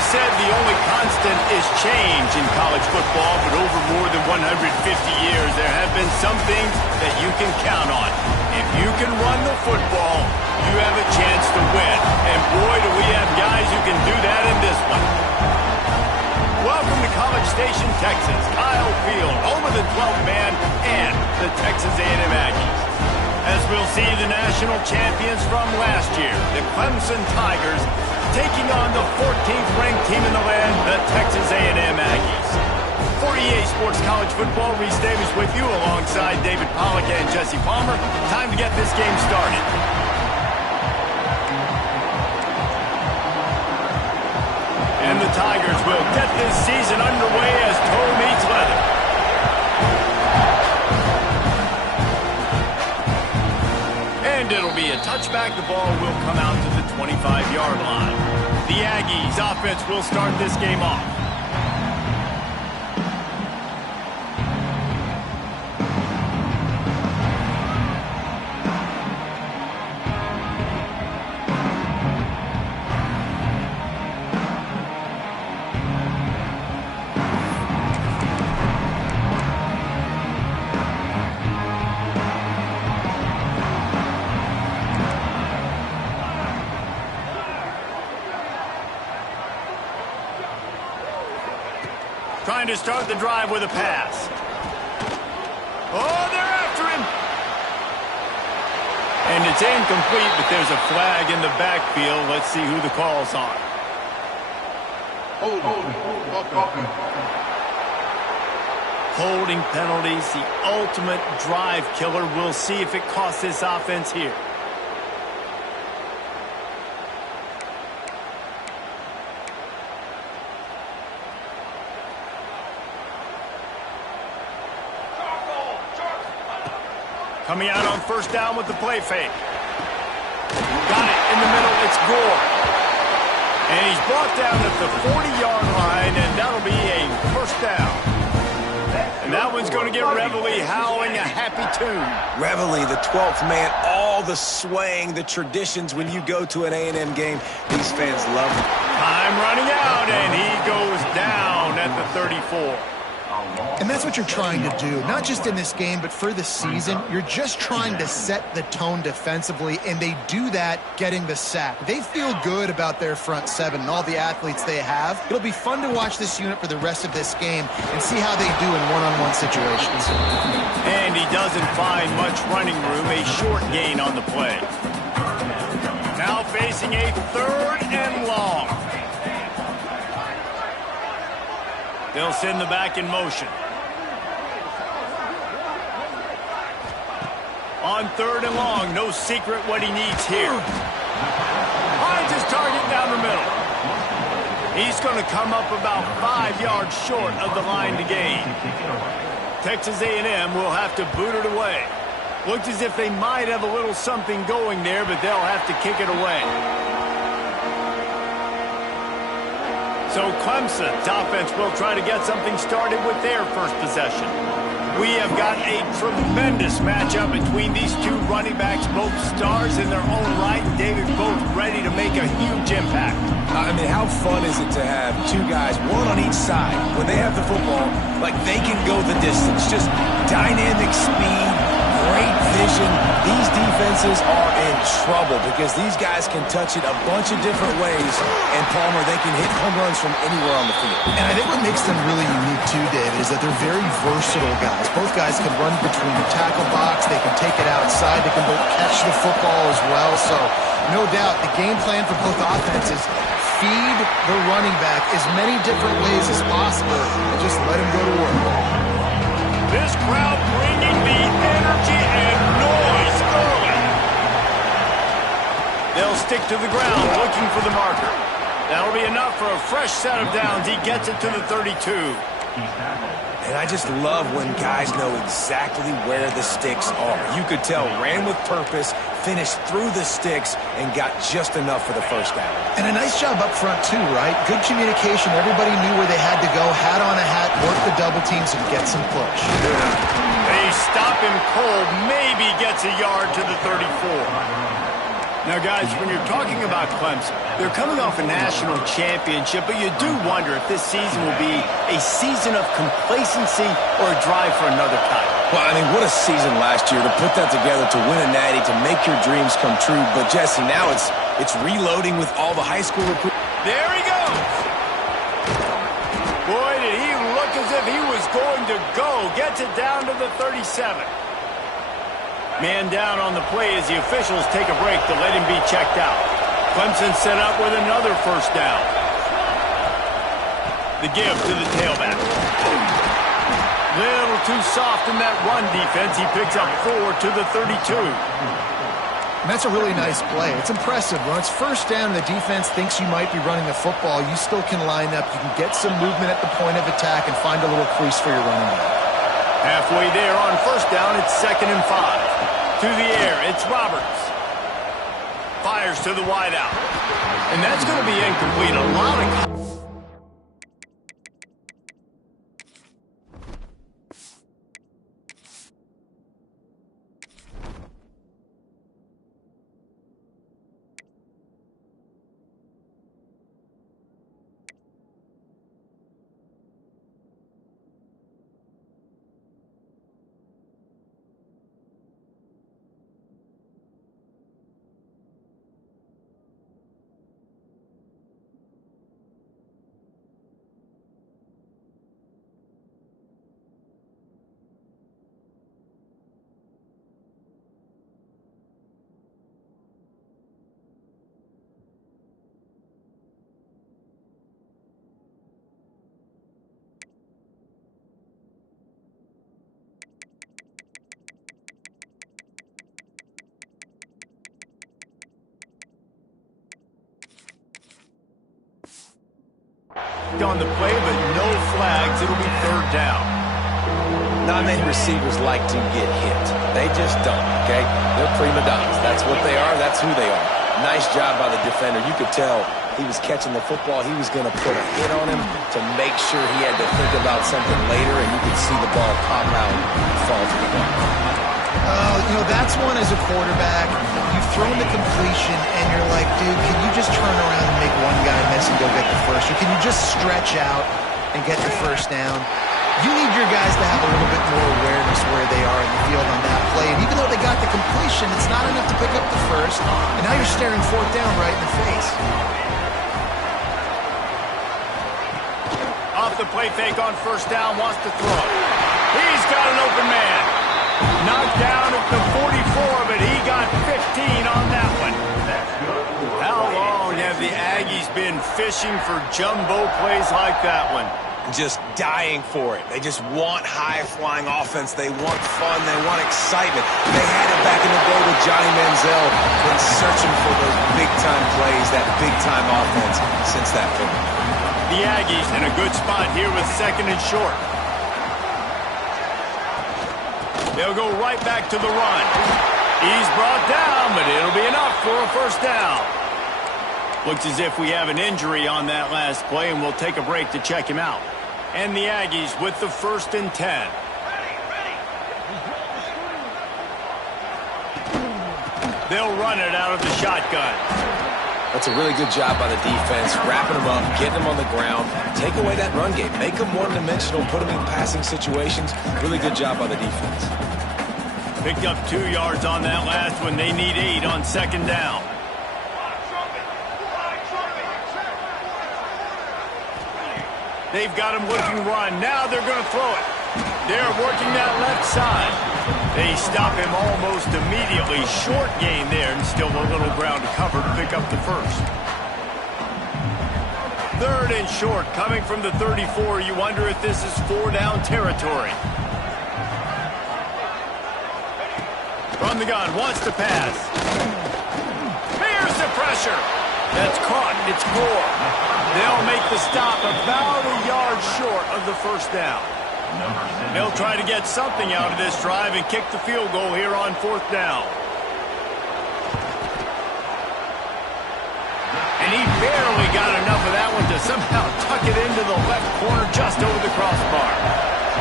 always said the only constant is change in college football, but over more than 150 years, there have been some things that you can count on. If you can run the football, you have a chance to win. And boy, do we have guys who can do that in this one. Welcome to College Station, Texas. Kyle Field, home of the 12th man and the Texas A&M Aggies. As we'll see the national champions from last year, the Clemson Tigers, taking on the 14th ranked team in the land, the Texas A&M Aggies. 48 Sports College Football, Reese Davis with you alongside David Pollack and Jesse Palmer. Time to get this game started. And the Tigers will get this season underway as toe meets leather. And it'll be a touchback. The ball will come out to the 25-yard line. The Aggies offense will start this game off. Trying to start the drive with a pass. Oh, they're after him. And it's incomplete, but there's a flag in the backfield. Let's see who the call's on. Holding penalties, the ultimate drive killer. We'll see if it costs this offense here. Coming out on first down with the play fake. Got it in the middle. It's Gore. And he's brought down at the 40-yard line, and that'll be a first down. And that one's going to get Reveille howling a happy tune. Reveille, the 12th man, all the swaying, the traditions when you go to an A&M game. These fans love it. Time running out, and he goes down at the 34. And that's what you're trying to do, not just in this game, but for the season. You're just trying to set the tone defensively, and they do that getting the sack. They feel good about their front seven and all the athletes they have. It'll be fun to watch this unit for the rest of this game and see how they do in one-on-one situations. And he doesn't find much running room, a short gain on the play. Now facing a third and long. They'll send the back in motion. On third and long, no secret what he needs here. Finds his target down the middle. He's going to come up about 5 yards short of the line to gain. Texas A&M will have to boot it away. Looks as if they might have a little something going there, but they'll have to kick it away. So Clemson's offense will try to get something started with their first possession. We have got a tremendous matchup between these two running backs, both stars in their own right, and David, both ready to make a huge impact. I mean, how fun is it to have two guys, one on each side, when they have the football, like they can go the distance. Just dynamic speed, great vision. These defenses are in trouble because these guys can touch it a bunch of different ways, and Palmer, they can hit home runs from anywhere on the field. And I think what makes them really unique too, David, is that they're very versatile guys. Both guys can run between the tackle box, they can take it outside, they can both catch the football as well. So no doubt the game plan for both offenses, feed the running back as many different ways as possible and just let him go to work. This crowd bringing the energy and noise early. They'll stick to the ground looking for the marker. That'll be enough for a fresh set of downs. He gets it to the 32. And I just love when guys know exactly where the sticks are. You could tell, ran with purpose, finished through the sticks, and got just enough for the first down. And a nice job up front too, right? Good communication. Everybody knew where they had to go, hat on a hat, work the double teams, and get some push. They stop him cold, maybe gets a yard to the 34. Now, guys, when you're talking about Clemson, they're coming off a national championship, but you do wonder if this season will be a season of complacency or a drive for another title. Well, I mean, what a season last year to put that together, to win a natty, to make your dreams come true. But, Jesse, now it's reloading with all the high school recruits. There he goes. Boy, did he look as if he was going to go. Gets it down to the 37. Man down on the play as the officials take a break to let him be checked out. Clemson set up with another first down. The give to the tailback. Little too soft in that run defense. He picks up 4 to the 32. And that's a really nice play. It's impressive. When it's first down, the defense thinks you might be running the football. You still can line up. You can get some movement at the point of attack and find a little crease for your running back. Halfway there on first down, it's 2nd and 5. To the air, it's Roberts. Fires to the wideout. And that's going to be incomplete. A lot of... on the play, but no flags. It'll be 3rd down. Not many receivers like to get hit. They just don't, okay? They're prima donnas. That's what they are. That's who they are. Nice job by the defender. You could tell he was catching the football. He was going to put a hit on him to make sure he had to think about something later, and you could see the ball pop out and fall to the ground. You know, that's one as a quarterback. You've thrown the completion, and you're like, dude, can you just turn around and make one guy miss and go get the first? Or can you just stretch out and get the first down? You need your guys to have a little bit more awareness where they are in the field on that play. And even though they got the completion, it's not enough to pick up the first. And now you're staring 4th down right in the face. Off the play fake on first down, wants to throw. He's got an open man. Knocked down at the 44, but he got 15 on that one. How long have the Aggies been fishing for jumbo plays like that one? Just dying for it. They just want high-flying offense. They want fun. They want excitement. They had it back in the day with Johnny Manziel. Been searching for those big-time plays, that big-time offense since that point. The Aggies in a good spot here with 2nd and short. They'll go right back to the run. He's brought down, but it'll be enough for a first down. Looks as if we have an injury on that last play, and we'll take a break to check him out. And the Aggies with the 1st and 10. They'll run it out of the shotgun. That's a really good job by the defense, wrapping them up, getting them on the ground, take away that run game, make them one-dimensional, put them in passing situations. Really good job by the defense. Picked up 2 yards on that last one. They need 8 on 2nd down. They've got him looking run. Now they're going to throw it. They're working that left side. They stop him almost immediately. Short gain there, and still a little ground to cover to pick up the first. 3rd and short, coming from the 34. You wonder if this is 4-down territory. From the gun, wants to pass. Here's the pressure. That's caught. It's 4. They'll make the stop about a yard short of the first down. They'll try to get something out of this drive and kick the field goal here on 4th down. And he barely got enough of that one to somehow tuck it into the left corner just over the crossbar.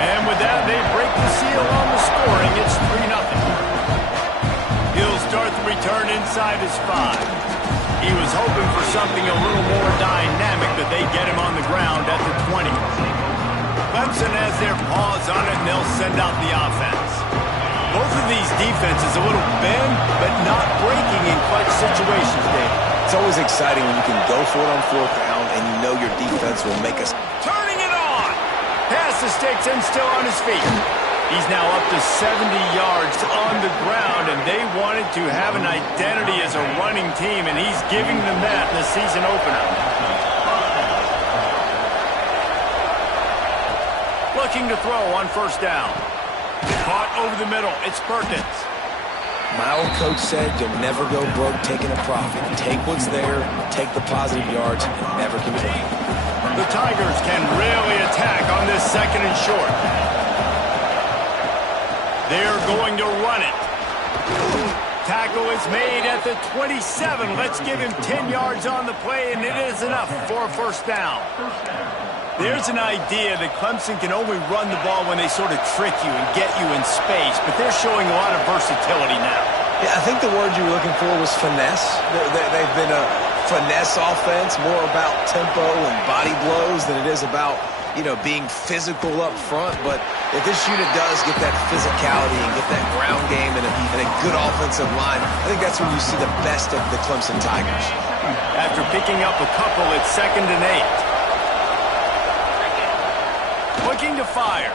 And with that, they break the seal on the scoring. It's 3-0. He'll start the return inside his 5. He was hoping for something a little more dynamic, but they get him on the ground at the 20. Clemson has their paws on it, and they'll send out the offense. Both of these defenses a little bend, but not breaking in clutch situations, Dave. It's always exciting when you can go for it on 4th down, and you know your defense will make us. Turning it on! Pass the sticks and still on his feet. He's now up to 70 yards on the ground, and they wanted to have an identity as a running team, and he's giving them that in the season opener. Looking to throw on 1st down. Caught over the middle. It's Perkins. My old coach said you'll never go broke taking a profit. Take what's there, take the positive yards, and never complain. The Tigers can really attack on this 2nd and short. They're going to run it. Tackle is made at the 27. Let's give him 10 yards on the play, and it is enough for a 1st down. There's an idea that Clemson can only run the ball when they sort of trick you and get you in space, but they're showing a lot of versatility now. Yeah, I think the word you were looking for was finesse. They've been a finesse offense, more about tempo and body blows than it is about, being physical up front. But if this unit does get that physicality and get that ground game and a good offensive line, I think that's when you see the best of the Clemson Tigers. After picking up a couple, it's 2nd and 8. Looking to fire.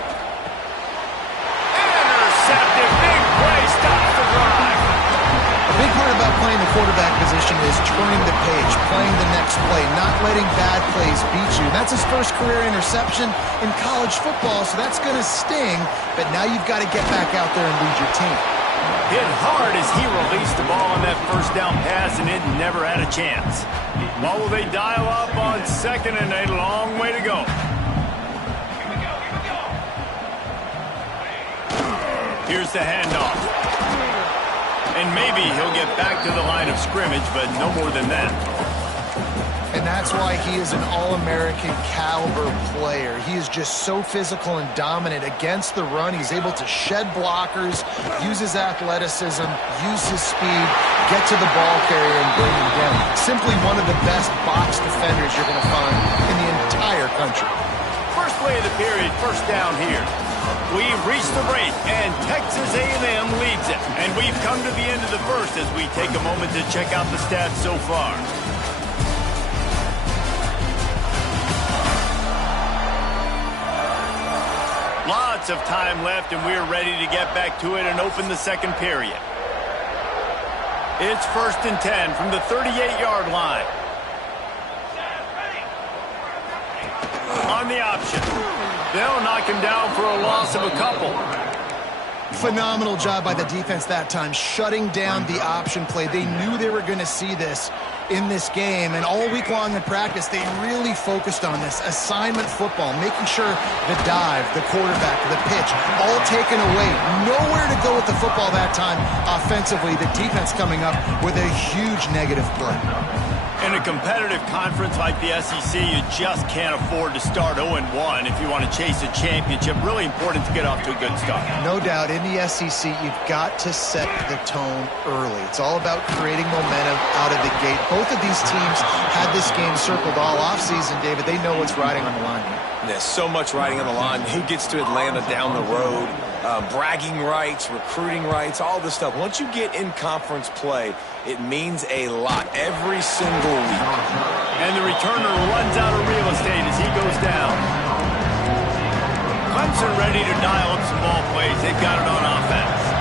Intercepted. Big play. Stops the drive. A big part about playing the quarterback position is turning the page, playing the next play, not letting bad plays beat you. That's his first career interception in college football, so that's going to sting. But now you've got to get back out there and lead your team. Hit hard as he released the ball on that 1st down pass, and it never had a chance. What will they dial up on 2nd and 8? A long way to go. Here's the handoff. And maybe he'll get back to the line of scrimmage, but no more than that. And that's why he is an All-American caliber player. He is just so physical and dominant against the run. He's able to shed blockers, use his athleticism, use his speed, get to the ball carrier and bring him down. Simply one of the best box defenders you're going to find in the entire country. First play of the period, 1st down here. We've reached the break, and Texas A&M leads it. And we've come to the end of the 1st as we take a moment to check out the stats so far. Lots of time left, and we're ready to get back to it and open the 2nd period. It's 1st and 10 from the 38-yard line. On the option. They'll knock him down for a loss of a couple. Phenomenal job by the defense that time, shutting down the option play. They knew they were going to see this in this game, and all week long in practice, they really focused on this assignment football, making sure the dive, the quarterback, the pitch, all taken away. Nowhere to go with the football that time offensively. The defense coming up with a huge negative play. In a competitive conference like the SEC, you just can't afford to start 0-1 if you want to chase a championship. Really important to get off to a good start. No doubt, in the SEC, you've got to set the tone early. It's all about creating momentum out of the gate. Both of these teams had this game circled all offseason, David. They know what's riding on the line here. There's so much riding on the line. Who gets to Atlanta down the road? Bragging rights, recruiting rights, all this stuff. Once you get in conference play, it means a lot every single week. And the returner runs out of real estate as he goes down. Clemson ready to dial up some ball plays. They've got it on offense.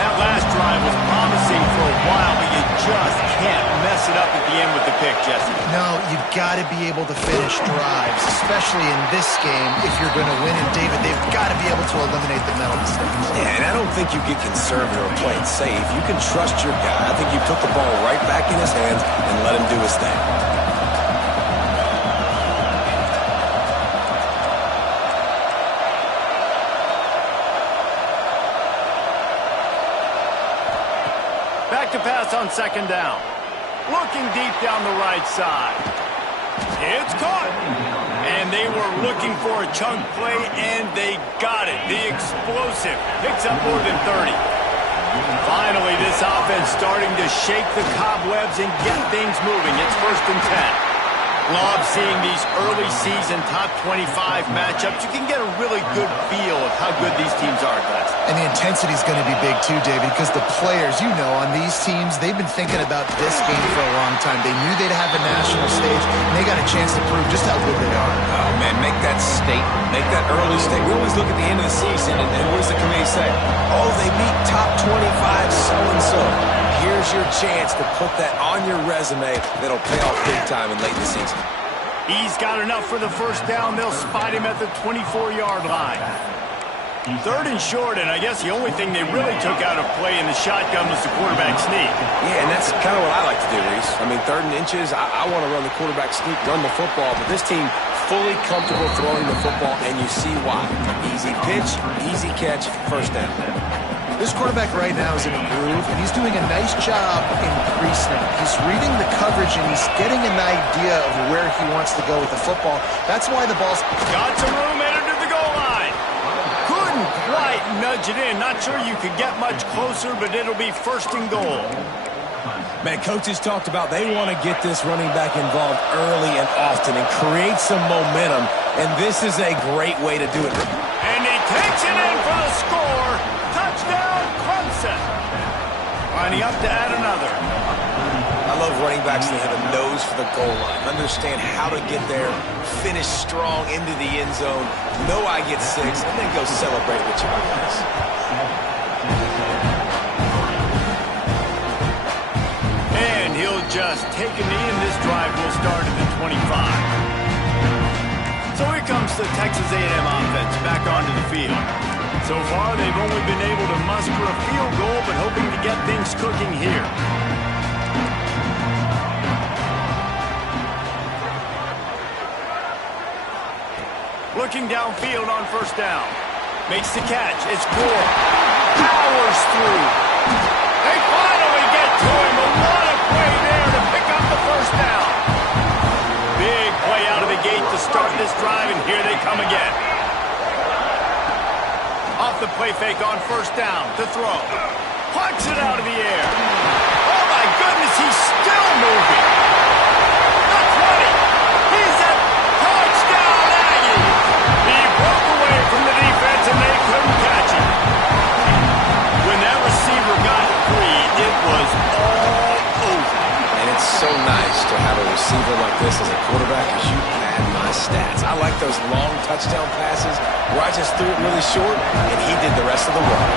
That last drive was promising for a while, but you just can't mess it up at the end with the pick, Jesse. No, you've got to be able to finish drives, especially in this game if you're going to win. And, David, they've got to be able to eliminate the mental mistakes. Yeah, and I don't think you get conservative or play it safe. You can trust your guy. I think you put the ball right back in his hands and let him do his thing. Back to pass on 2nd down. Looking deep down the right side. It's caught. And they were looking for a chunk play, and they got it. The explosive picks up more than 30. Finally, this offense starting to shake the cobwebs and get things moving. It's 1st and 10. Love seeing these early season top 25 matchups. You can get a really good feel of how good these teams are, guys. And the intensity is going to be big too, David, because the players, you know, on these teams, they've been thinking about this game for a long time. They knew they'd have a national stage, and they got a chance to prove just how good they are. Oh, man, make that statement. Make that early statement. We always look at the end of the season, and what does the committee say? Oh, they beat top 25 so-and-so. Here's your chance to put that on your resume that'll pay off big time in late in the season. He's got enough for the 1st down. They'll spot him at the 24-yard line. 3rd and short, and I guess the only thing they really took out of play in the shotgun was the quarterback sneak. Yeah, and that's kind of what I like to do, Reese. I mean, 3rd and inches, I want to run the quarterback sneak, run the football, but this team fully comfortable throwing the football, and you see why. Easy pitch, easy catch, 1st down. This quarterback right now is in a groove, and he's doing a nice job in pre-snap. He's reading the coverage, and he's getting an idea of where he wants to go with the football. That's why the ball's... Got some room, headed to the goal line. Couldn't quite nudge it in. Not sure you could get much closer, but it'll be 1st and goal. Man, coaches talked about they want to get this running back involved early and often and create some momentum, and this is a great way to do it. And he takes it in for the score. Touchdown, Clemson. Lining up to add another. I love running backs that have a nose for the goal line. Understand how to get there, finish strong into the end zone, know I get 6, and then go celebrate with your guys. And he'll just take a knee, and this drive will start at the 25. So here comes the Texas A&M offense back onto the field. So far, they've only been able to muster a field goal, but hoping to get things cooking here. Looking downfield on 1st down. Makes the catch. It's Gore. Powers through. They finally get to him. A lot of play there to pick up the 1st down. Big play out of the gate to start this drive, and here they come again. Off the play fake on 1st down to throw. Plucks it out of the air. Oh, my goodness, he's still moving. The 20. He's a touchdown, Aggie. He broke away from the defense, and they couldn't catch him. When that receiver got free, it was all over. And it's so nice to have a receiver like this as a quarterback as you pad my stats. I like those long touchdown passes where I just threw it really short, and he did the rest of the work.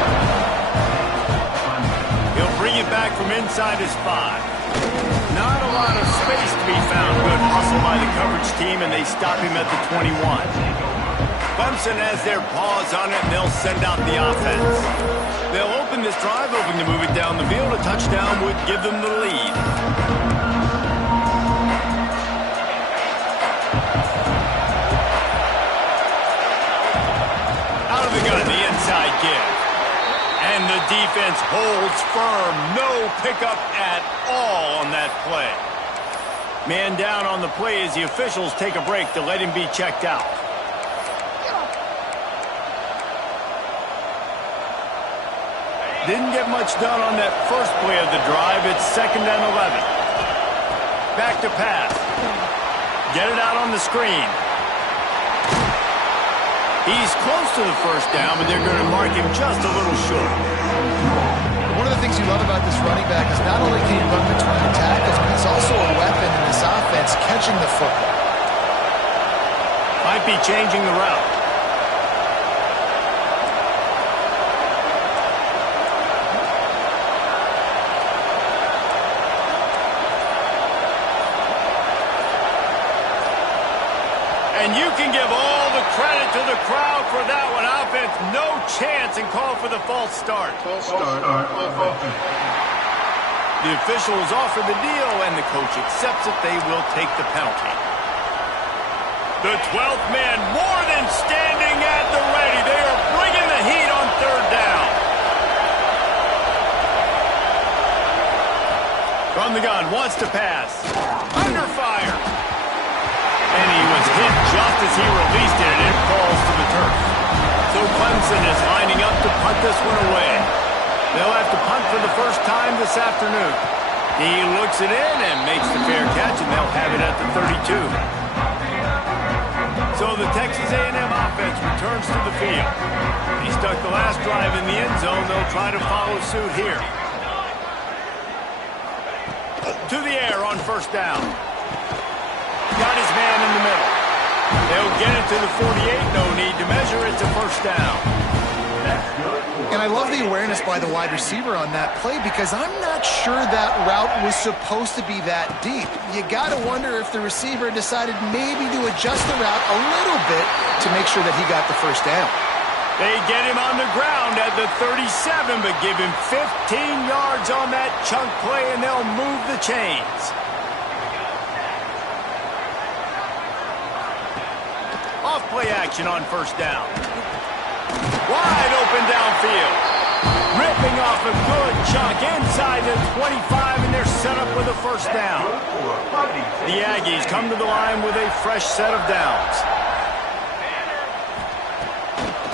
He'll bring it back from inside his 5. Not a lot of space to be found. Good hustle by the coverage team, and they stop him at the 21. Clemson has their paws on it, and they'll send out the offense. They'll open this drive, hoping to move it down the field. A touchdown would give them the lead. Out of the gun, the inside give. And the defense holds firm. No pickup at all on that play. Man down on the play as the officials take a break to let him be checked out. Didn't get much done on that first play of the drive. It's 2nd and 11. Back to pass. Get it out on the screen. He's close to the 1st down, but they're going to mark him just a little short. One of the things you love about this running back is not only can he run between the tackles, but he's also a weapon in this offense catching the football. Might be changing the route. And you can give all the credit to the crowd for that one. Offense, no chance, and call for the false start. False start on offense. The officials offer the deal, and the coach accepts it. They will take the penalty. The 12th man more than standing at the ready. They are bringing the heat on 3rd down. From the gun, wants to pass. Under fire. And he was hit just as he released it, and it falls to the turf. So Clemson is lining up to punt this one away. They'll have to punt for the first time this afternoon. He looks it in and makes the fair catch, and they'll have it at the 32. So the Texas A&M offense returns to the field. He stuck the last drive in the end zone. They'll try to follow suit here. To the air on first down. Got his man in the middle. They'll get it to the 48. No need to measure. It's a first down. And I love the awareness by the wide receiver on that play because I'm not sure that route was supposed to be that deep. You got to wonder if the receiver decided maybe to adjust the route a little bit to make sure that he got the first down. They get him on the ground at the 37, but give him 15 yards on that chunk play, and they'll move the chains. Off play action on first down. Wide open downfield. Ripping off a good chunk inside the 25, and they're set up with a first down. The Aggies come to the line with a fresh set of downs.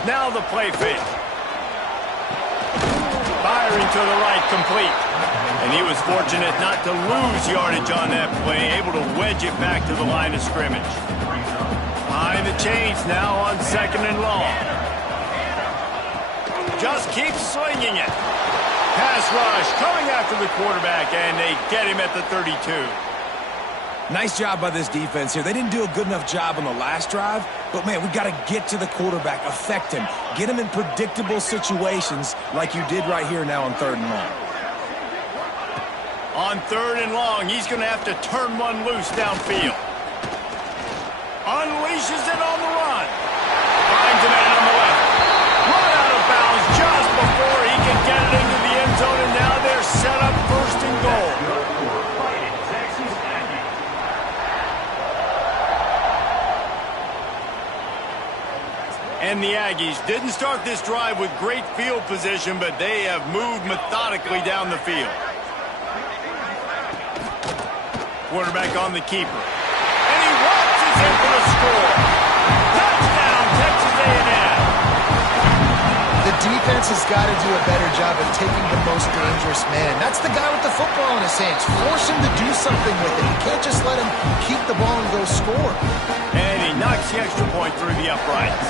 Now the play fake. Firing to the right, complete. And he was fortunate not to lose yardage on that play, able to wedge it back to the line of scrimmage. Behind the chains now on second and long. Just keeps slinging it. Pass rush coming after the quarterback, and they get him at the 32. Nice job by this defense here. They didn't do a good enough job on the last drive, but, man, we got to get to the quarterback, affect him, get him in predictable situations like you did right here now on third and long. On third and long, he's going to have to turn one loose downfield. Unleashes it on the run. Finds a man on the left. Run out of bounds just before he can get it into the end zone, and now they're set up first and goal. And the Aggies didn't start this drive with great field position, but they have moved methodically down the field. Quarterback on the keeper. And he watches in for the score. Touchdown, Texas A&M. The defense has got to do a better job of taking the most dangerous man. That's the guy with the football in his hands. Force him to do something with it. You can't just let him keep the ball and go score. And he knocks the extra point through the uprights.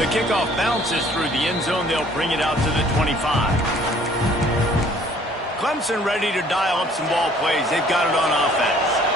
The kickoff bounces through the end zone. They'll bring it out to the 25. Clemson ready to dial up some ball plays. They've got it on offense.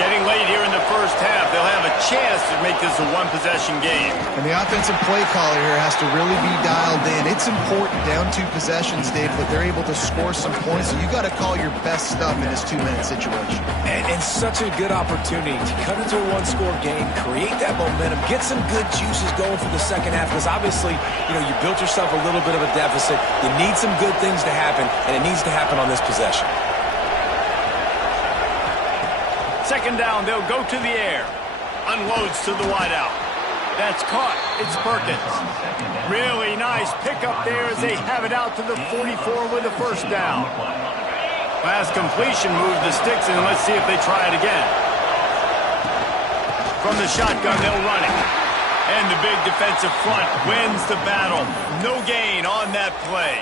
Getting late here in the first half, they'll have a chance to make this a one-possession game. And the offensive play caller here has to really be dialed in. It's important down 2 possessions, Dave, that they're able to score some points. So you got to call your best stuff in this 2-minute situation. And such a good opportunity to cut into a one-score game, create that momentum, get some good juices going for the second half. Because obviously, you built yourself a little bit of a deficit. You need some good things to happen, and it needs to happen on this possession. Second down, they'll go to the air. Unloads to the wideout. That's caught. It's Perkins. Really nice pickup there as they have it out to the 44 with a first down. Pass completion, move the sticks, and let's see if they try it again. From the shotgun, they'll run it. And the big defensive front wins the battle. No gain on that play.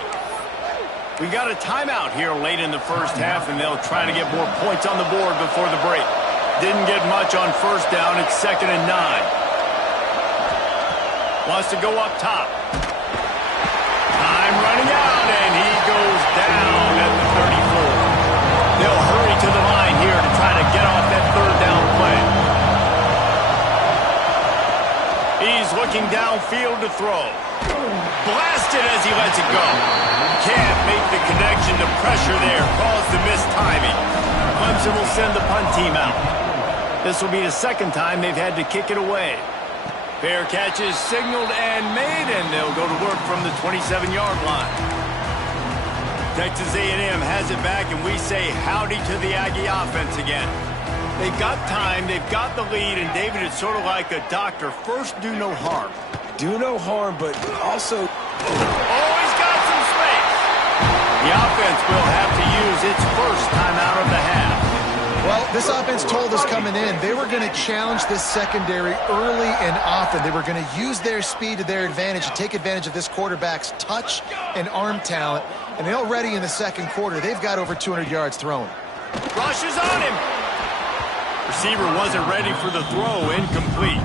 We got a timeout here late in the first half, and they'll try to get more points on the board before the break. Didn't get much on first down. It's 2nd and 9. Wants to go up top. Time running out, and he goes down at the 34. They'll hurry to the line here to try to get off that third down play. He's looking downfield to throw. Blasted as he lets it go. Can't make the connection. The pressure there caused the missed timing. Clemson will send the punt team out. This will be the second time they've had to kick it away. Fair catch is signaled and made, and they'll go to work from the 27-yard line. Texas A&M has it back, and we say howdy to the Aggie offense again. They've got time, they've got the lead, and David, it's sort of like a doctor. First, do no harm. Do no harm, but also... Always got some space. The offense will have to use its first timeout of the half. Well, This offense told us coming in they were going to challenge this secondary early and often. They were going to use their speed to their advantage and take advantage of this quarterback's touch and arm talent. And already in the second quarter, they've got over 200 yards thrown. Rushes on him. Receiver wasn't ready for the throw. Incomplete.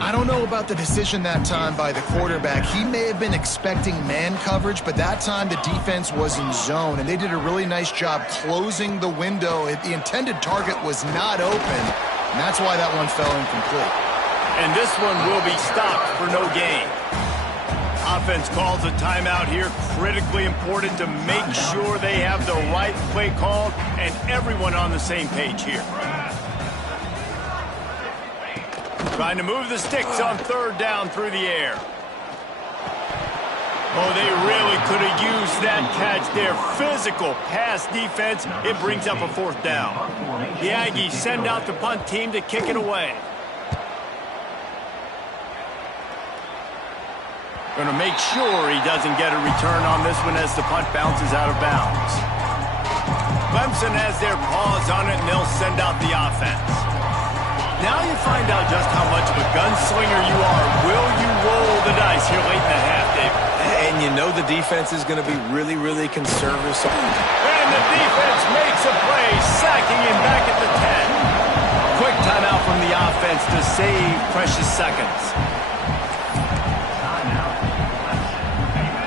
I don't know about the decision that time by the quarterback. He may have been expecting man coverage, but that time the defense was in zone, and they did a really nice job closing the window. The intended target was not open, and that's why that one fell incomplete. And this one will be stopped for no gain. Offense calls a timeout here. Critically important to make sure they have the right play called and everyone on the same page here. Trying to move the sticks on third down through the air. Oh, they really could have used that catch there. Physical pass defense. It brings up a fourth down. The Aggies send out the punt team to kick it away. Going to make sure he doesn't get a return on this one as the punt bounces out of bounds. Clemson has their paws on it, and they'll send out the offense. Now you find out just how much of a gunslinger you are. Will you roll the dice here late in the half, David? And you know the defense is going to be really, really conservative. And the defense makes a play, sacking him back at the 10. Quick timeout from the offense to save precious seconds.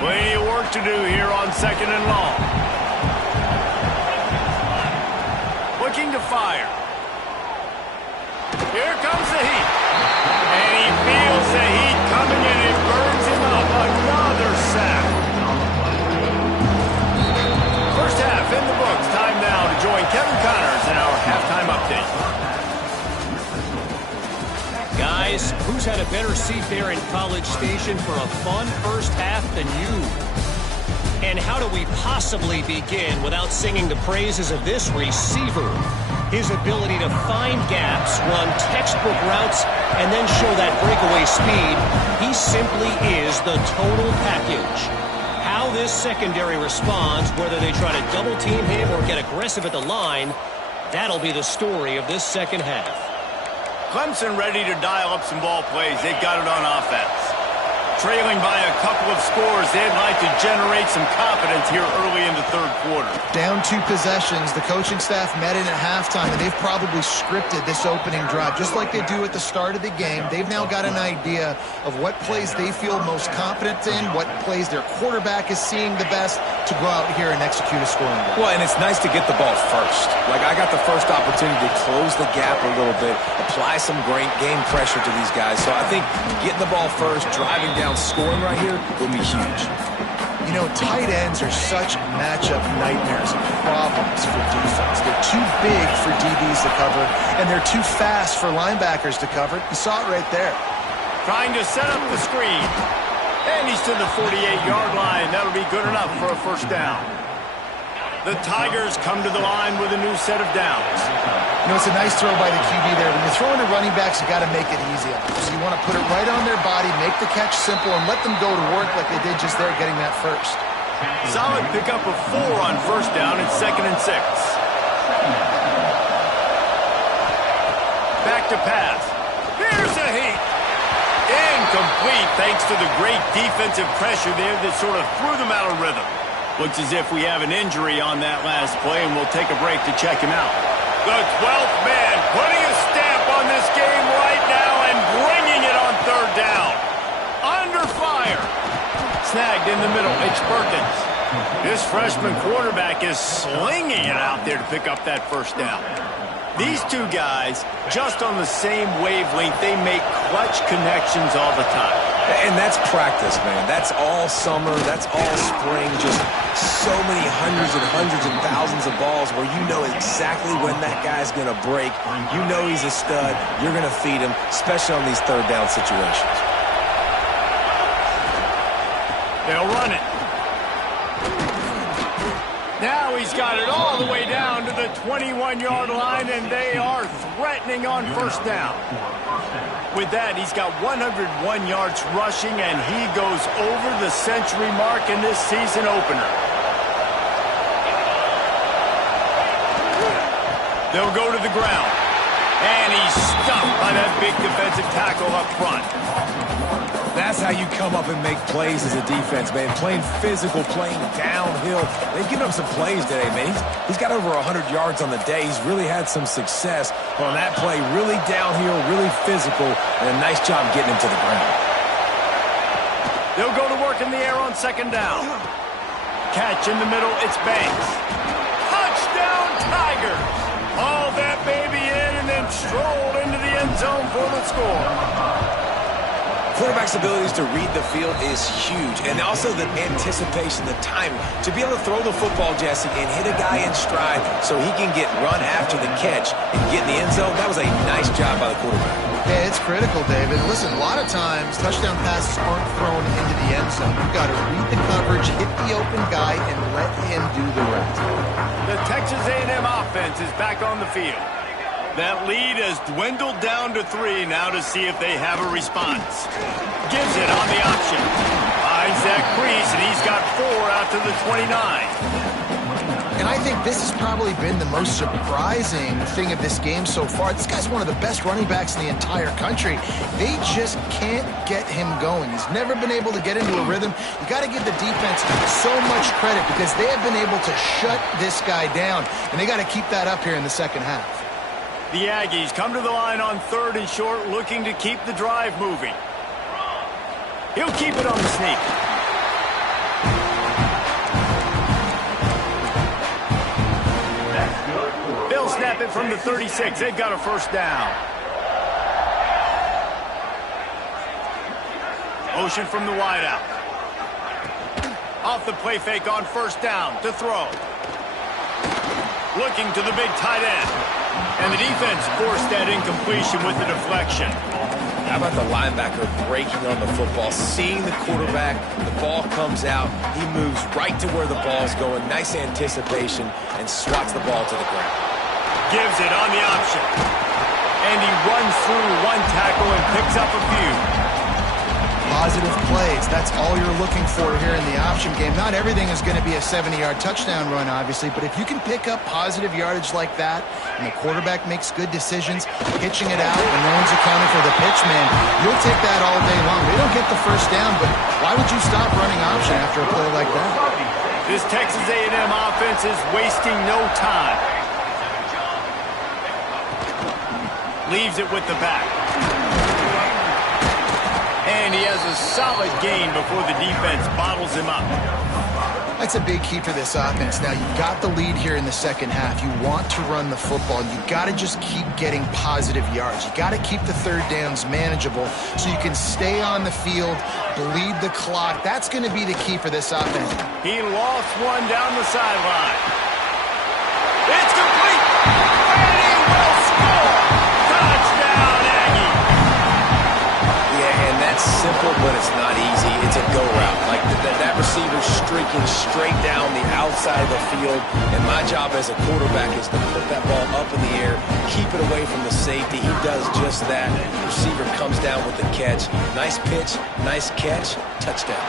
Plenty of work to do here on second and long. Looking to fire. Here comes the heat. And he feels the heat coming and it burns him up. Another sack. First half in the books. Time now to join Kevin Connors in our halftime update. Guys, who's had a better seat there in College Station for a fun first half than you? And how do we possibly begin without singing the praises of this receiver? His ability to find gaps, run textbook routes, and then show that breakaway speed. He simply is the total package. How this secondary responds, whether they try to double-team him or get aggressive at the line, that'll be the story of this second half. Clemson ready to dial up some ball plays. They've got it on offense. Trailing by a couple of scores, they'd like to generate some confidence here early in the third quarter. Down 2 possessions, the coaching staff met in at halftime, and they've probably scripted this opening drive. Just like they do at the start of the game, they've now got an idea of what plays they feel most confident in, what plays their quarterback is seeing the best to go out here and execute a scoring drive. Well, and it's nice to get the ball first. Like, I got the first opportunity to close the gap a little bit, apply some great game pressure to these guys. So I think getting the ball first, driving down, scoring right here will be huge. You know, tight ends are such matchup nightmares and problems for defense. They're too big for DBs to cover, and they're too fast for linebackers to cover. You saw it right there. Trying to set up the screen. And he's to the 48-yard line. That'll be good enough for a first down. The Tigers come to the line with a new set of downs. You know, it's a nice throw by the QB there. When you're throwing to running backs, you got to make it easy on them. So you want to put it right on their body, make the catch simple, and let them go to work like they did just there getting that first. Solid pickup of 4 on first down and 2nd and 6. Back to pass. Here's a heat. Incomplete thanks to the great defensive pressure there that sort of threw them out of rhythm. Looks as if we have an injury on that last play, and we'll take a break to check him out. The 12th man putting a stamp on this game right now and bringing it on third down. Under fire. Snagged in the middle. It's Perkins. This freshman quarterback is slinging it out there to pick up that first down. These two guys, just on the same wavelength, they make clutch connections all the time. And that's practice, man. That's all summer. That's all spring. Just so many hundreds and thousands of balls where you know exactly when that guy's going to break. You know he's a stud. You're going to feed him, especially on these third down situations. They'll run it. Now he's got it all the way down to the 21-yard line, and they are threatening on first down. With that, he's got 101 yards rushing, and he goes over the century mark in this season opener. They'll go to the ground. And he's stuffed by that big defensive tackle up front. That's how you come up and make plays as a defense, man. Playing physical, playing downhill. They've given up some plays today, man. He's got over 100 yards on the day. He's really had some success on that play. Really downhill, really physical, and a nice job getting him to the ground. They'll go to work in the air on second down. Catch in the middle, it's Banks. Touchdown, Tigers! Haul that baby in and then stroll into the end zone for the score. Quarterback's abilities to read the field is huge, and also the anticipation, the timing. To be able to throw the football, Jesse, and hit a guy in stride so he can get run after the catch and get in the end zone, that was a nice job by the quarterback. Yeah, it's critical, David. Listen, a lot of times touchdown passes aren't thrown into the end zone. You've got to read the coverage, hit the open guy, and let him do the rest. The Texas A&M offense is back on the field. That lead has dwindled down to 3 now to see if they have a response. Gives it on the option. Finds that crease, and he's got 4 out to the 29. And I think this has probably been the most surprising thing of this game so far. This guy's one of the best running backs in the entire country. They just can't get him going. He's never been able to get into a rhythm. You got to give the defense so much credit because they have been able to shut this guy down, and they got to keep that up here in the second half. The Aggies come to the line on 3rd and short, looking to keep the drive moving. He'll keep it on the sneak. They'll snap it from the 36. They've got a first down. Motion from the wideout. Off the play fake on first down to throw. Looking to the big tight end. And the defense forced that incompletion with the deflection. How about the linebacker breaking on the football, seeing the quarterback, the ball comes out, he moves right to where the ball's going, nice anticipation, and swats the ball to the ground. Gives it on the option. And he runs through one tackle and picks up a few. Positive plays. That's all you're looking for here in the option game. Not everything is going to be a 70-yard touchdown run, obviously, but if you can pick up positive yardage like that and the quarterback makes good decisions, pitching it out, and no one's accounting for the pitch, man, you'll take that all day long. They don't get the first down, but why would you stop running option after a play like that? This Texas A&M offense is wasting no time. Leaves it with the back. And he has a solid gain before the defense bottles him up. That's a big key for this offense. Now, you've got the lead here in the second half. You want to run the football. You've got to just keep getting positive yards. You've got to keep the third downs manageable so you can stay on the field, bleed the clock. That's going to be the key for this offense. He lost one down the sideline. It's complete. And he will score. Touchdown, Aggie. Yeah, and that's simple, but it's not easy. It's a go route. Like that receiver streaking straight down the outside of the field, and my job as a quarterback is to put that ball up in the air, keep it away from the safety. He does just that. The receiver comes down with the catch. Nice pitch, nice catch, touchdown.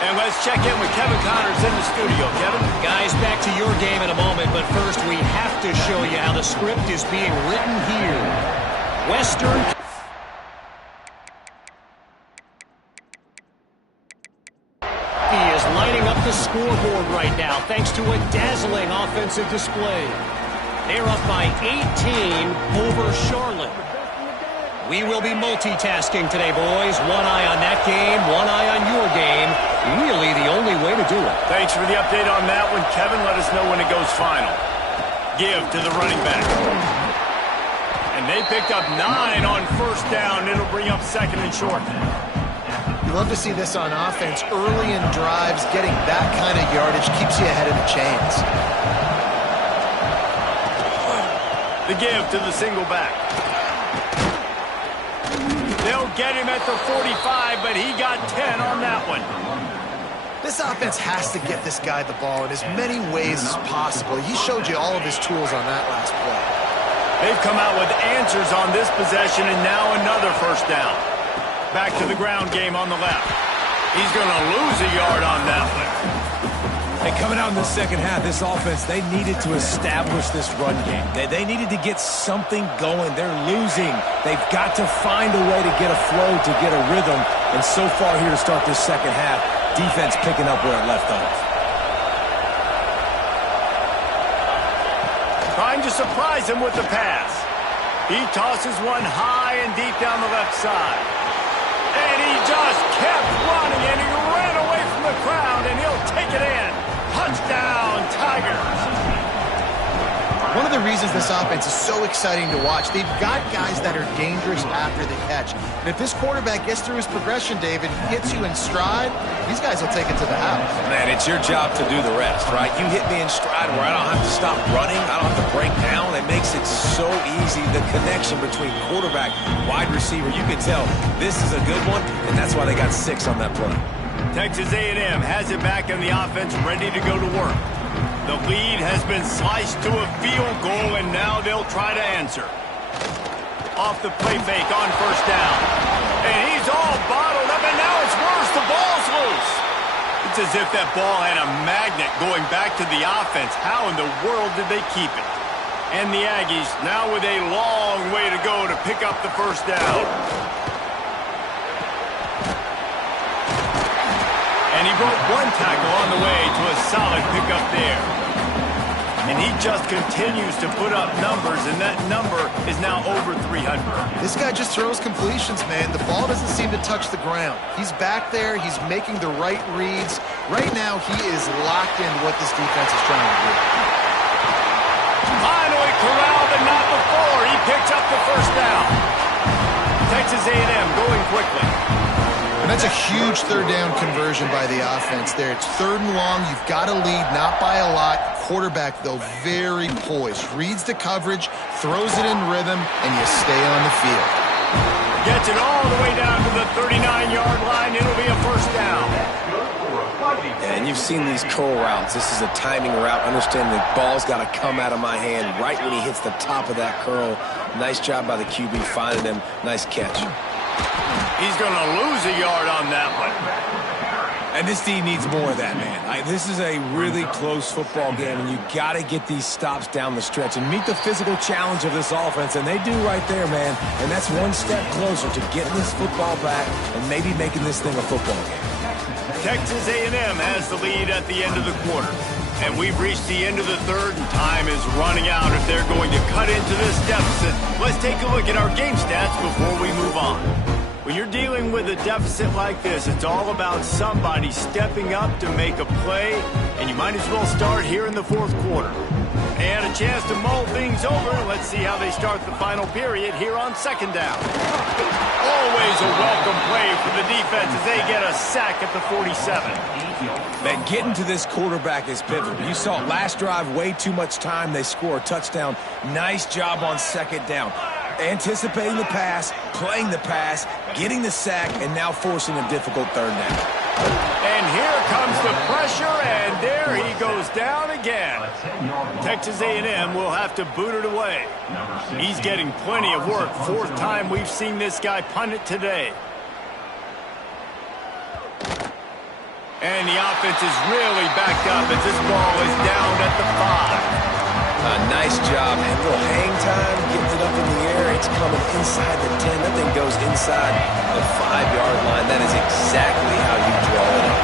And let's check in with Kevin Connors in the studio. Kevin? Guys, back to your game in a moment, but first we have to show you how the script is being written here. Western... He is lighting up the scoreboard right now thanks to a dazzling offensive display. They're up by 18 over Charlotte. We will be multitasking today, boys. One eye on that game, one eye on your game. Really the only way to do it. Thanks for the update on that one, Kevin. Let us know when it goes final. Give to the running back. And they picked up 9 on first down. It'll bring up second and short. You love to see this on offense. Early in drives, getting that kind of yardage keeps you ahead of the chains. The give to the single back. They'll get him at the 45, but he got 10 on that one. This offense has to get this guy the ball in as many ways as possible. He showed you all of his tools on that last play. They've come out with answers on this possession, and now another first down. Back to the ground game on the left. He's going to lose a yard on that one. And coming out in the second half, this offense, they needed to establish this run game. They needed to get something going. They're losing. They've got to find a way to get a flow, to get a rhythm. And so far here to start this second half, defense picking up where it left off. Trying to surprise him with the pass. He tosses one high and deep down the left side. And he just kept running, and he ran away from the crowd, and he'll take it in. Touchdown, Tigers. One of the reasons this offense is so exciting to watch, they've got guys that are dangerous after the catch. And if this quarterback gets through his progression, David, gets you in stride, these guys will take it to the house. Man, it's your job to do the rest, right? You hit me in stride where I don't have to stop running. I don't have to break down. It makes it so easy. The connection between quarterback, wide receiver, you can tell this is a good one, and that's why they got 6 on that play. Texas A&M has it back in the offense, ready to go to work. The lead has been sliced to a field goal, and now they'll try to answer. Off the play fake on first down. And he's all bottled up, and now it's worse. The ball's loose. It's as if that ball had a magnet going back to the offense. How in the world did they keep it? And the Aggies now with a long way to go to pick up the first down. And he broke one tackle on the way to a solid pickup there. And he just continues to put up numbers, and that number is now over 300. This guy just throws completions, man. The ball doesn't seem to touch the ground. He's back there. He's making the right reads. Right now, he is locked into what this defense is trying to do. Finally corralled, but not before. He picks up the first down. Texas A&M going quickly. And that's a huge third down conversion by the offense there. It's 3rd and long. You've got to lead, not by a lot. Quarterback, though, very poised. Reads the coverage, throws it in rhythm, and you stay on the field. Gets it all the way down to the 39-yard line. It'll be a first down. Yeah, and you've seen these curl routes. This is a timing route. Understand the ball's got to come out of my hand right when he hits the top of that curl. Nice job by the QB finding him. Nice catch. He's going to lose a yard on that one. And this team needs more of that, man. This is a really close football game, and you got to get these stops down the stretch and meet the physical challenge of this offense, and they do right there, man. And that's one step closer to getting this football back and maybe making this thing a football game. Texas A&M has the lead at the end of the quarter. And we've reached the end of the third, and time is running out if they're going to cut into this deficit. Let's take a look at our game stats before we move on. When you're dealing with a deficit like this, it's all about somebody stepping up to make a play, and you might as well start here in the 4th quarter. And a chance to mull things over. Let's see how they start the final period here on 2nd down. Always a welcome play for the defense as they get a sack at the 47. Man, getting to this quarterback is pivotal. You saw it last drive, way too much time. They score a touchdown. Nice job on 2nd down. Anticipating the pass, playing the pass, getting the sack, and now forcing a difficult 3rd down. And here comes the pressure, and there he goes down again. Texas A&M will have to boot it away. He's getting plenty of work. 4th time we've seen this guy punt it today. And the offense is really backed up as this ball is down at the 5. Nice job. A little hang time, getting it up in the air. It's coming inside the 10. That thing goes inside the 5-yard line. That is exactly how you draw it up.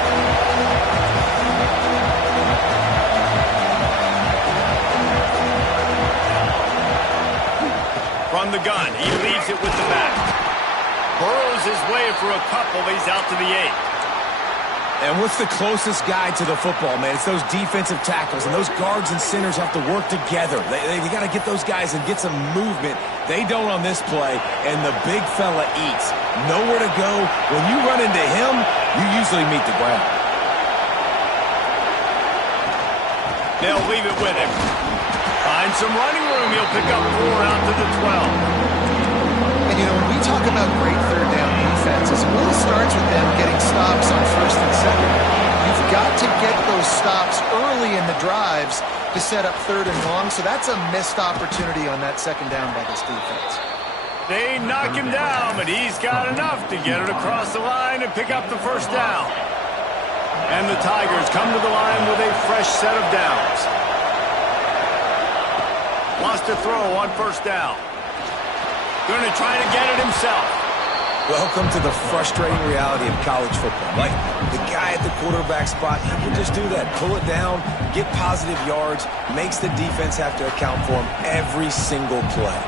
From the gun, he leaves it with the back. Burrows his way for a couple. He's out to the 8. And what's the closest guy to the football, man? It's those defensive tackles, and those guards and centers have to work together. They got to get those guys and get some movement. They don't on this play, and the big fella eats. Nowhere to go. When you run into him, you usually meet the ground. They'll leave it with him. Find some running room. He'll pick up 4 out to the 12. And, you know, when we talk about great 3rd down defenses, it really starts with them getting stops on 1st and 2nd. You've got to get those stops early in the drives to set up 3rd and long, so that's a missed opportunity on that 2nd down by this defense. They knock him down, but he's got enough to get it across the line and pick up the first down. And the Tigers come to the line with a fresh set of downs. Wants to throw on first down. Going to try to get it himself. Welcome to the frustrating reality of college football. Like, the guy at the quarterback spot, he can just do that. Pull it down, get positive yards, makes the defense have to account for him every single play.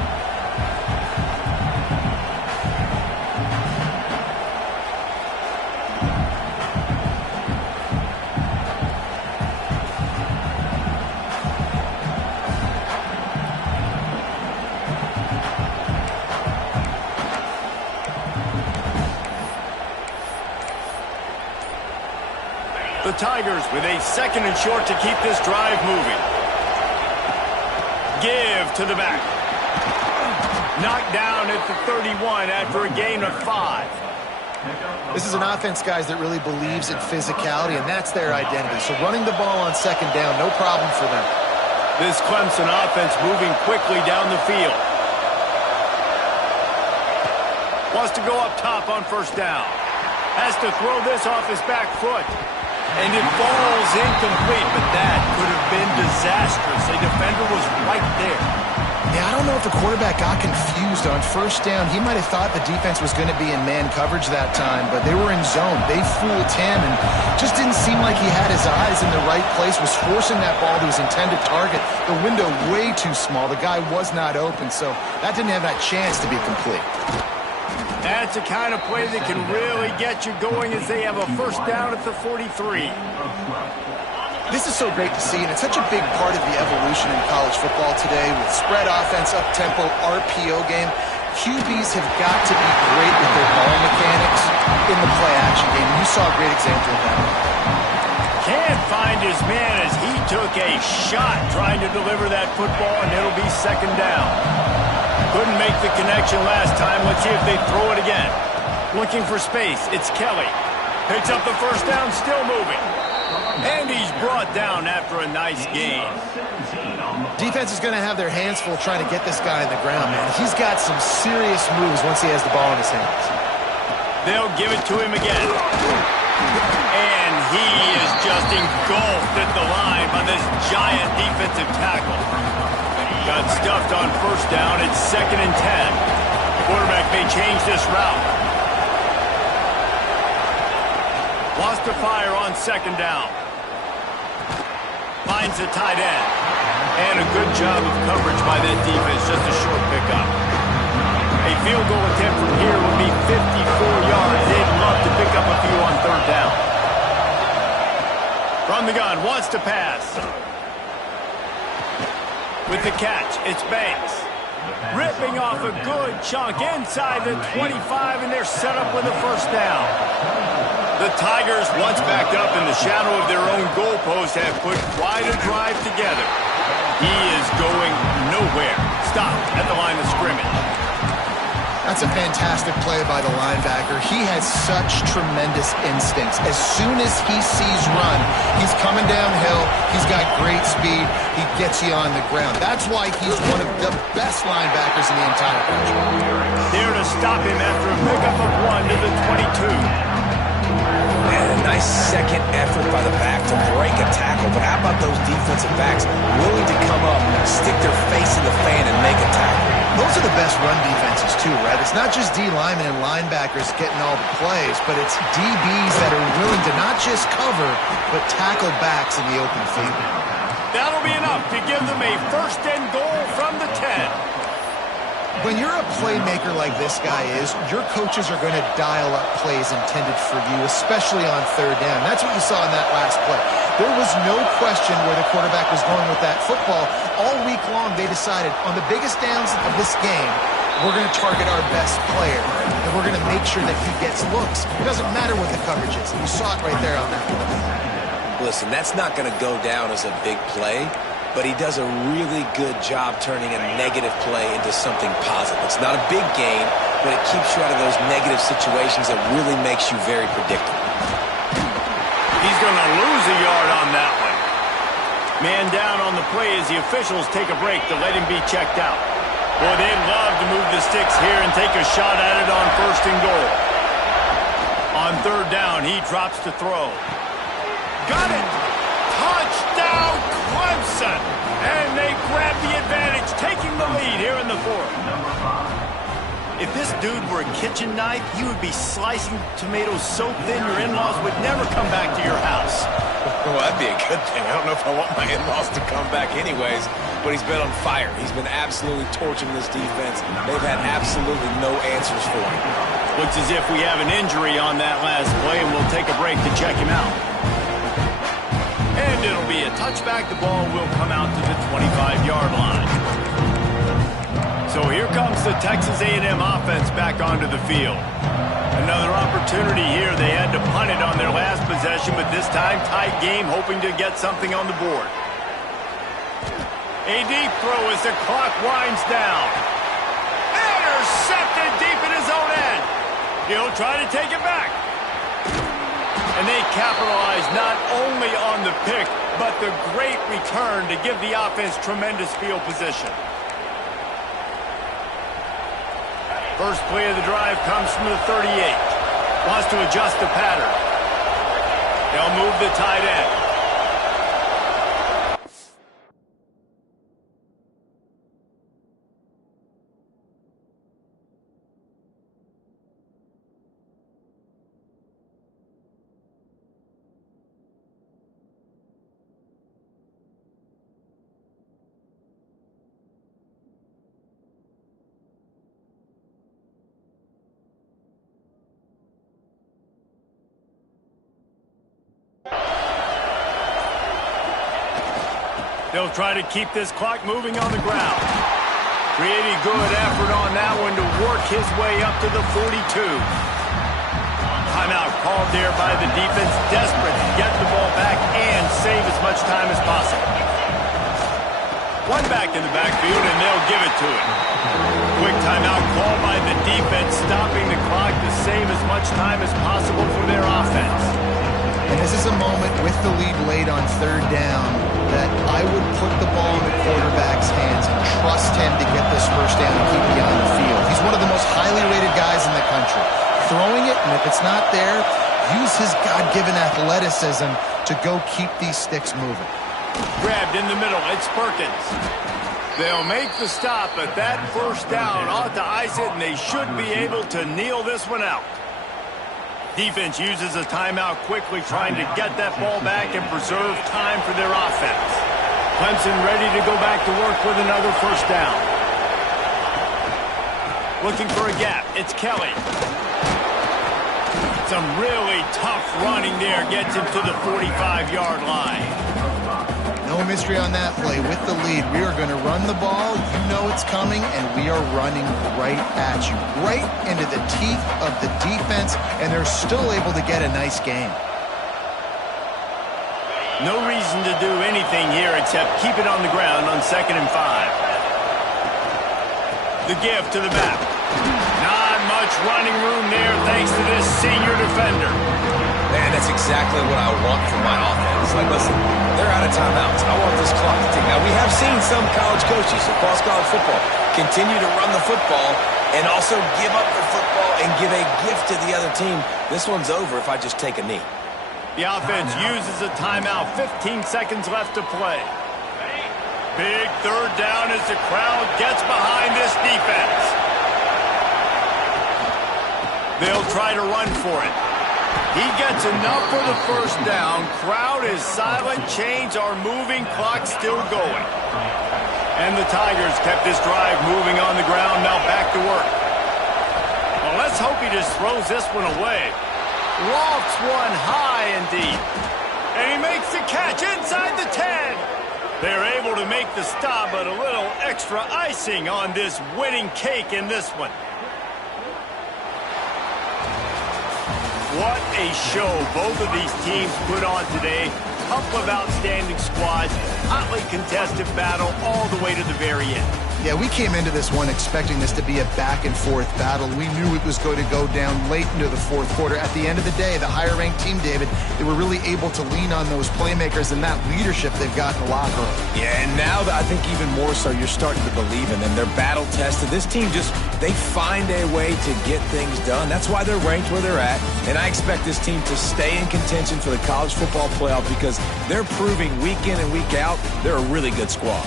The Tigers with a 2nd and short to keep this drive moving. Give to the back. Knocked down at the 31 after a gain of 5. This is an offense, guys, that really believes in physicality, and that's their identity. So running the ball on 2nd down, no problem for them. This Clemson offense moving quickly down the field. Wants to go up top on first down. Has to throw this off his back foot. And it falls incomplete, but that could have been disastrous. A defender was right there. Yeah, I don't know if the quarterback got confused on first down. He might have thought the defense was going to be in man coverage that time, but they were in zone. They fooled him and just didn't seem like he had his eyes in the right place, was forcing that ball to his intended target. The window way too small. The guy was not open, so that didn't have that chance to be complete. That's the kind of play that can really get you going as they have a first down at the 43. This is so great to see, and it's such a big part of the evolution in college football today with spread offense, up-tempo, RPO game. QBs have got to be great with their ball mechanics in the play-action game. You saw a great example of that. Can't find his man as he took a shot trying to deliver that football, and it'll be 2nd down. Couldn't make the connection last time. Let's see if they throw it again. Looking for space. It's Kelly. Picks up the first down, still moving. And he's brought down after a nice gain. Defense is going to have their hands full trying to get this guy on the ground, man. He's got some serious moves once he has the ball in his hands. They'll give it to him again. And he is just engulfed at the line by this giant defensive tackle. Got stuffed on first down. It's 2nd and 10. The quarterback may change this route. Wants to fire on 2nd down. Finds the tight end. And a good job of coverage by that defense. Just a short pickup. A field goal attempt from here would be 54 yards. They'd love to pick up a few on 3rd down. From the gun. Wants to pass. With the catch, it's Banks. Ripping off a good chunk inside the 25, and they're set up with a first down. The Tigers, once backed up in the shadow of their own goalpost, have put quite a drive together. He is going nowhere. Stop at the line of scrimmage. That's a fantastic play by the linebacker. He has such tremendous instincts. As soon as he sees run, he's coming downhill. He's got great speed. He gets you on the ground. That's why he's one of the best linebackers in the entire country. There to stop him after a pickup of 1 to the 22. And a nice second effort by the back to break a tackle. But how about those defensive backs willing to come up, stick their face in the fan, and make a tackle? Those are the best run defenses, too, right? It's not just D linemen and linebackers getting all the plays, but it's DBs that are willing to not just cover, but tackle backs in the open field. That'll be enough to give them a 1st and goal from the 10. When you're a playmaker like this guy is, your coaches are going to dial up plays intended for you, especially on 3rd down. That's what you saw in that last play. There was no question where the quarterback was going with that football. All week long, they decided on the biggest downs of this game, we're going to target our best player, and we're going to make sure that he gets looks. It doesn't matter what the coverage is. You saw it right there on that play. Listen, that's not going to go down as a big play, but he does a really good job turning a negative play into something positive. It's not a big gain, but it keeps you out of those negative situations that really makes you very predictable. He's going to lose a yard on that one. Man down on the play as the officials take a break to let him be checked out. Boy, they'd love to move the sticks here and take a shot at it on 1st and goal. On 3rd down, he drops to throw. got it. Touchdown, Clemson. And they grab the advantage, taking the lead here in the fourth. If this dude were a kitchen knife, he would be slicing tomatoes so thin your in-laws would never come back to your house. Well, that'd be a good thing. I don't know if I want my in-laws to come back anyways, but he's been on fire. He's been absolutely torching this defense. They've had absolutely no answers for him. Looks as if we have an injury on that last play, and we'll take a break to check him out. And it'll be a touchback. The ball will come out to the 25-yard line. So here comes the Texas A&M offense back onto the field. Another opportunity here. They had to punt it on their last possession, but this time tight game, hoping to get something on the board. A deep throw as the clock winds down. Intercepted deep in his own end. He'll try to take it back. And they capitalize not only on the pick, but the great return to give the offense tremendous field position. First play of the drive comes from the 38. Wants to adjust the pattern. They'll move the tight end. They'll try to keep this clock moving on the ground. Pretty good effort on that one to work his way up to the 42. Timeout called there by the defense, desperate to get the ball back and save as much time as possible. One back in the backfield, and they'll give it to him. Quick timeout called by the defense, stopping the clock to save as much time as possible for their offense. And this is a moment with the lead late on third down that I would put the ball in the quarterback's hands and trust him to get this first down and keep me on the field. He's one of the most highly rated guys in the country. Throwing it, and if it's not there, use his God-given athleticism to go keep these sticks moving. Grabbed in the middle, it's Perkins. They'll make the stop, but that first down ought to ice it, and they should be able to kneel this one out. Defense uses a timeout quickly, trying to get that ball back and preserve time for their offense. Clemson ready to go back to work with another first down. Looking for a gap. It's Kelly. Some really tough running there gets him to the 45-yard line. No mystery on that play. With the lead, we are going to run the ball. You know it's coming, and we are running right at you. Right into the teeth of the defense, and they're still able to get a nice game. No reason to do anything here except keep it on the ground on 2nd and 5. The give to the back. Not much running room there thanks to this senior defender. Man, that's exactly what I want from my offense. Like, listen, they're out of timeouts. I want this clock to tick. Now, we have seen some college coaches across college football continue to run the football and also give up the football and give a gift to the other team. This one's over if I just take a knee. The offense uses a timeout. 15 seconds left to play. Big third down as the crowd gets behind this defense. They'll try to run for it. He gets enough for the first down. Crowd is silent. Chains are moving. Clock still going. And the Tigers kept this drive moving on the ground. Now back to work. Well, let's hope he just throws this one away. Lofts one high and deep. And he makes the catch inside the 10. They're able to make the stop, but a little extra icing on this winning cake in this one. What a show both of these teams put on today. Couple of outstanding squads, hotly contested battle all the way to the very end. Yeah, we came into this one expecting this to be a back-and-forth battle. We knew it was going to go down late into the fourth quarter. At the end of the day, the higher-ranked team, David, they were really able to lean on those playmakers and that leadership they've got in the locker room. Yeah, and now I think even more so, you're starting to believe in them. They're battle-tested. This team they find a way to get things done. That's why they're ranked where they're at. And I expect this team to stay in contention for the college football playoff because they're proving week in and week out they're a really good squad.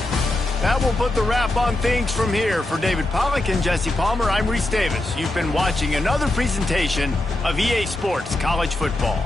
That will put the wrap on things from here. For David Pollack and Jesse Palmer, I'm Reese Davis. You've been watching another presentation of EA Sports College Football.